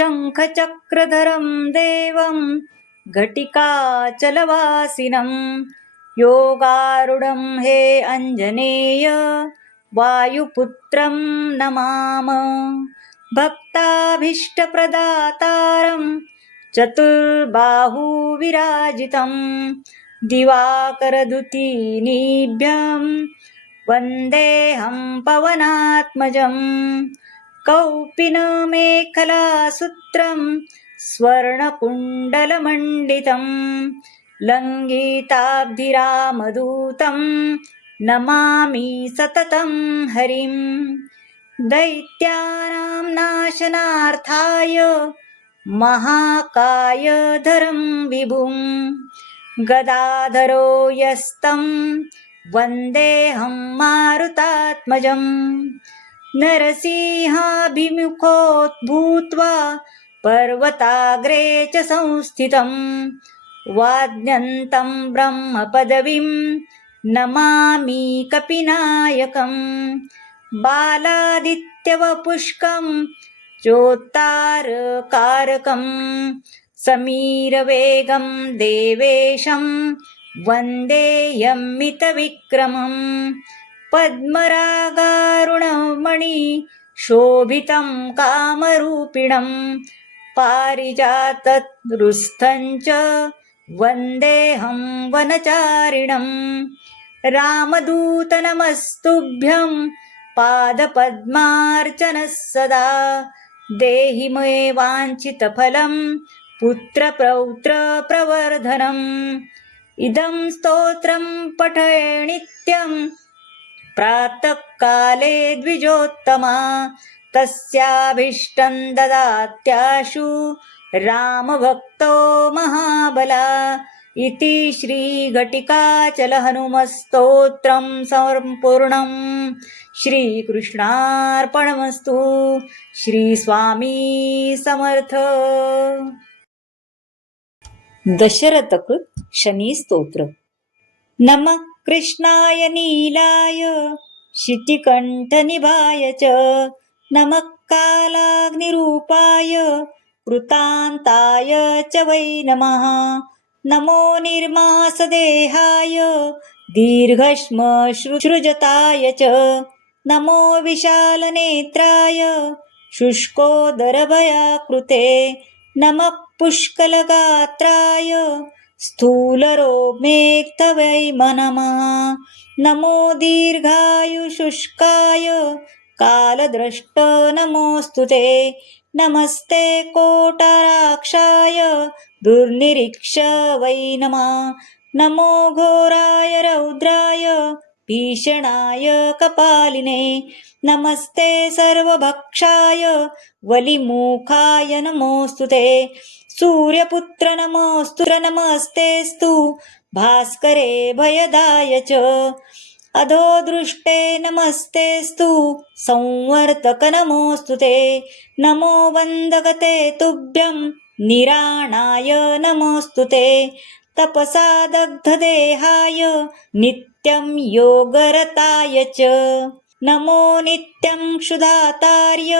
शङ्खचक्रधरं देवं घटिकाचलवासिनं योगारूढं हे अञ्जनेय वायुपुत्रं नमाम। भक्ताभीष्टप्रदातारं चतुर्बाहुविराजितं दिवाकरद्युतिनिभ्यं वन्देऽहं पवनात्मजं। कौपीनमेखलासूत्रं स्वर्णकुण्डलमण्डितं लङ्घिताब्धिरामदूतं नमामि सततं हरिं। दैत्यानां नाशनार्थाय महाकायधरं विभुं गदाधरो यस्तं वन्देऽहं मारुतात्मजं। नरसिंहाभिमुखो भूत्वा पर्वताग्रे च संस्थितं वाद्यन्तं ब्रह्मपदवीं नमामि कपिनायकं। बालादित्यवपुष्कं चोत्तारकारकं समीरवेगं देवेशं वन्देऽहमितविक्रमं। पद्मरागारुणमणि शोभितं कामरूपिणं पारिजातरुस्थं च वन्देऽहं वनचारिणं। रामदूत नमस्तुभ्यं पादपद्मार्चनः सदा देहि मे वाञ्छितफलं पुत्रपौत्रप्रवर्धनम्। इदं स्तोत्रं पठे नित्यं प्रातःकाले द्विजोत्तमा तस्याभीष्टं ददात्याशु रामभक्तो महाबला। इति श्रीघटिकाचलहनुमत्स्तोत्रं सम्पूर्णं। श्रीकृष्णार्पणमस्तु। श्री स्वामी समर्थ। दशरथकृत शनिस्तोत्र। नमः कृष्णाय नीलाय शितिकण्ठनिभाय च नमः कालाग्निरूपाय कृतान्ताय च वै नमः। नमो निर्मांसदेहाय दीर्घश्मश्रुसृजताय च नमो विशालनेत्राय शुष्कोदरभयाकृते नमः पुष्कलगात्राय स्थूलरोगमेक्तवै नमः। नमो दीर्घायुशुष्काय कालद्रष्ट नमोऽस्तु ते। नमस्ते कोटराक्षाय दुर्निरीक्ष वै नमः। नमो घोराय रौद्राय भीषणाय कपालिने नमस्ते सर्वभक्षाय वलिमुखाय नमोऽस्तु ते। सूर्यपुत्र नमस्तेस्तु भास्करे भयदाय च अधोदृष्टे नमस्तेस्तु संवर्तक नमोऽस्तु ते। नमो वन्दगते तुभ्यं निराणाय नमोऽस्तु ते। तपसा दग्धदेहाय नित्यं योगरताय च नमो नित्यं क्षुधातार्य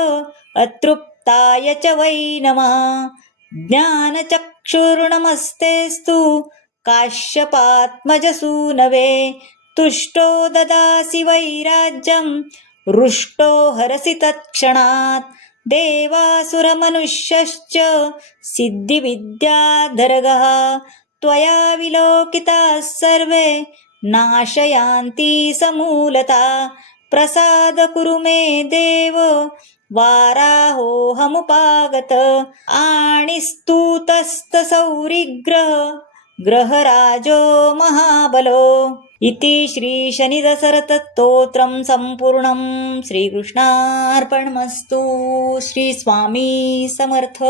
अतृप्ताय च वै नमः। ज्ञानचक्षुर्नमस्तेस्तु काश्यपात्मजसूनवे तुष्टो ददासि वैराज्यं रुष्टो हरसि तत्क्षणात्। देवासुरमनुष्यश्च सिद्धिविद्याधरगः त्वया विलोकिताः सर्वे नाशयान्ति समूलता। प्रसाद कुरु मे देव वाराहोऽहमुपागत आणिस्तुतस्तसौरिग्रह ग्रहराजो महाबलो। इति श्री शनिदशरथस्तोत्रं सम्पूर्णं। श्रीकृष्णार्पणमस्तु। श्री स्वामी समर्थ।